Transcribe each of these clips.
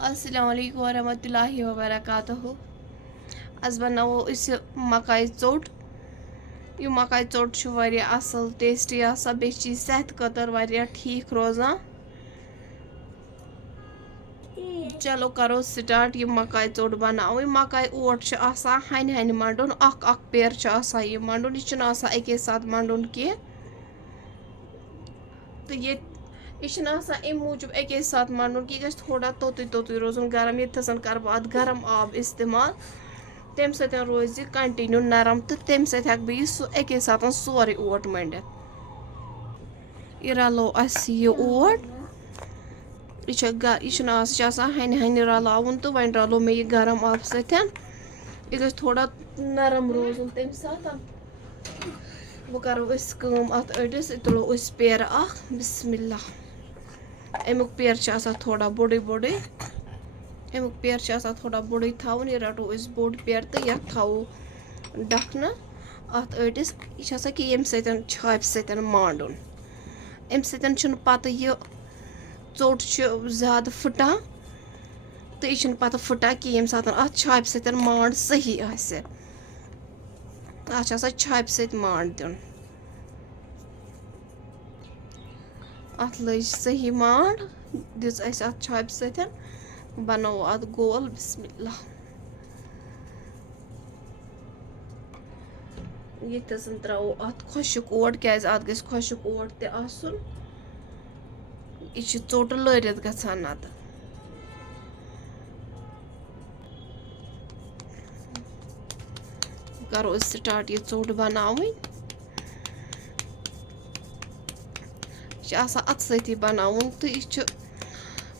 अस्सलामुअलैकुम वरहमतुल्लाहि वबरकातुहू। आज बनावो इस मकाई चोट। यह मकाई चोट छु वारिया असल टेस्टी आसा, बे छि सेहत खतर वारिया ठीक रोजान। चलो करो स्टार्ट ये मकाई चोट बनाओ। मकाई ओट छु आसा हन हन मंडुन, अख अख पेर छु आसा ये मंडुन, यह छु आसा एके साथ मंडुन के। तो यह अम मूजूब एके साथ मंडुन कि यह थोड़ा तोतु तोतु रोजन गरम। ये कर बाद गरम आब इस्तेमाल, तम सत रोज कंटिन्यू नरम, तो तम सत बह एके साथ सोरे ओट मंडित। यह रलो यह ओट, यह हन हन रलावन, तो वन रलो मे यह गरम आब सत। यह थोड़ा नरम रोजन तम सात। वो करो अत अड़िस तुलो पेर बिस्मिल्लाह। अमुक पेर थोड़ा बोड़ बोड़, अमुक पेर थोड़ा बोड़ थवन। यह रटो बोड़ पेर तो ये थो डखन अत अड़िस। यह कि ये छाप सत मांडुन, अम सत पत यह चोट ज्यादा फुटान, तो यह पत फुटान कि ये सात अत छाप सत मांड सही आसे। अत छाप सत मांड दिन, अत लज सही मांड दिस अत छाप सत। बनो अत गोल बिस्मिल्लाह। ये त्रो अत खुशक ओट, क्या अत गस खुशक ओट ते आसन। यह चोट लरित गसान नत। करो स्टार्ट ये चोट बनावनी। अत सती बनावन, तो यह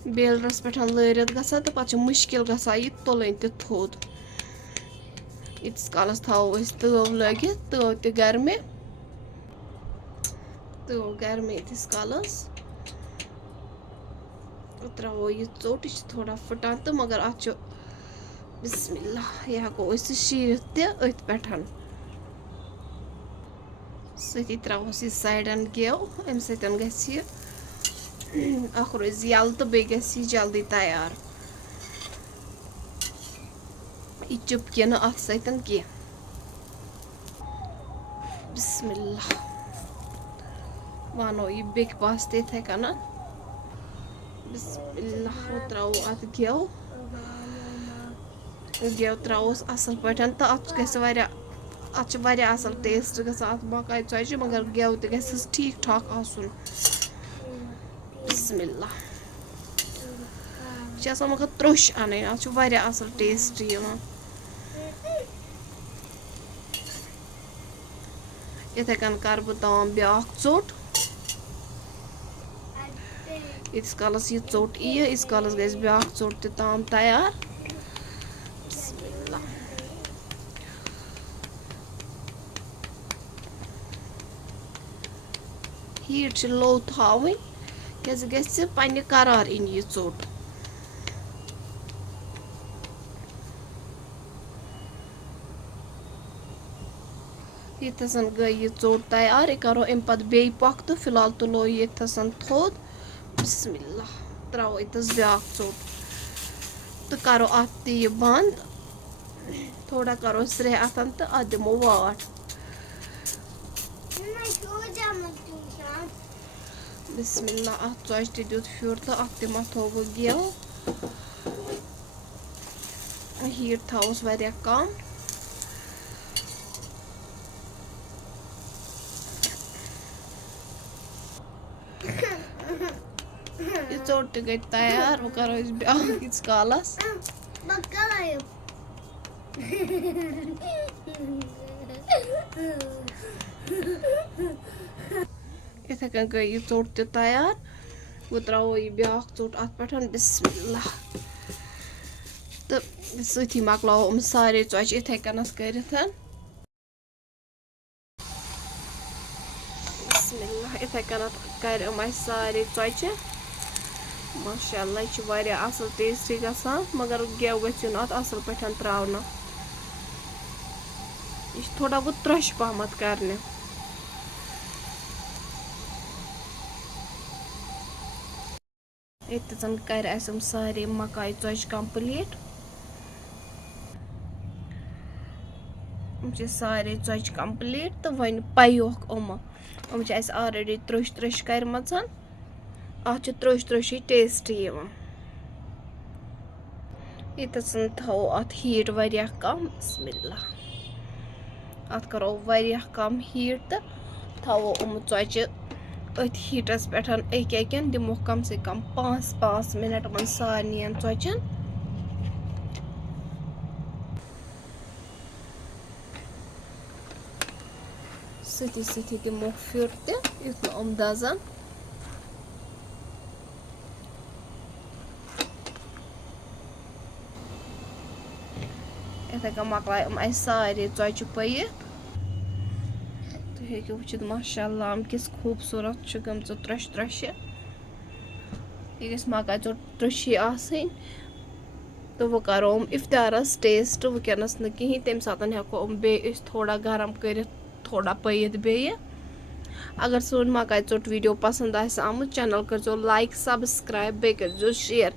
बेलरस पे लरित गसान, तो पे मुश्किल गसान यह तुलन तो थोद। इतस कालस थो तव लगित, तव त गर्मे, तव गर्मे इतस कालस त्रो यह चोट। यह थोड़ा फुटान, तो मगर अत बिस्मिल्लाह। यह हेको शीरत तथ पे सती त्रोस यह साइडन गेव। अम सत रोज यल, तो बे जल्दी तैयार। यह चिपके न अत सत कह बिस्मिल्लाह। वनो यह बेक पास तथे कन बिस्मिल्लाह। त्रो अत गेव, गेव त्रोस असल पे, तो अत असल टेस्ट गसान अत मकाई चोचि, मगर गेव तो गस ठीक ठाक आसन बिस्मिल्लाह। यह मगर त्रोश अन अत असल टेस्ट यहां। इथे कन कर बह ताम ब्या चोट। इस कालस यह चोट इस कालस गस ब्या चोट ताम तैयार बिस्मिल्लाह। हीट लो थवन, क्या गस पन्ने करार इन यह चोट। यथसन गई यह चोट तैयार। यह करो अम पे बे पक, तो फिलहाल तुलो यथसन थोद बिस्मिल्लाह। त्रो इतस ब्या चोट, तो करो अत यह बंद। थोड़ा करो स्रे अतन, तो अत दिमो वाट बिस्मिल्लाह। अत चोच दुत फिर, तो अत थो गेव। हीट थोस वारिया कम। यह चोट गई तैयार। वो करो ब्या इस कालस इथे कन गई यह चोट तैयार। वो त्रो यह ब्या चोट अत पे बिस्मिल्लाह। तो सती मकलो सारे चोच इथे कनस कर बिस्मिल्लाह। इथे कन कर सारे चोच। माशाअल्लाह यह वारिया असल टेस्टी गसान, मगर गेव गन अत असल पे त्रावन। यह थोड़ा वो त्रश पहमत करने। यतन कर सारे मकाई tzotch कंप्लीट सारे tzotch कंप्लीट तो वन पयोक ऑलरेडी त्रुश त्रुश कर्म त्रुश त्रुश टेस्ट यतन थो अत हीट वारिया कम बिस्मिल्लाह अत करो वारिया कम हीट तो थो tzotch अथ हीटस पे अकन दिमो कम से कम 5 मिनट मन सारन tzotchen सती दिमो फिर तुथ दजन इथे कन मकलाय सारे tzotch पयित तुम हेकु वुचित माशाअल्लाह किस खूबसूरत गम त्रुश त्रुश यह गस मकाई tzot त्रुशी आसनी तो वो करो इफ्तारस टेस्ट वनस न कहीं तम सात हेको बे थोड़ा गरम कर थोड़ा पयित बे अगर सोन मकाई tzot वीडियो पसंद आमुत चैनल करो लाइक सब्सक्राइब बे करो शेयर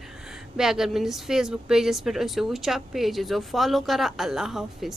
बे अगर मेनिस फेसबुक पेजस पे वुचा पेज फॉलो करा अल्लाह हाफिज।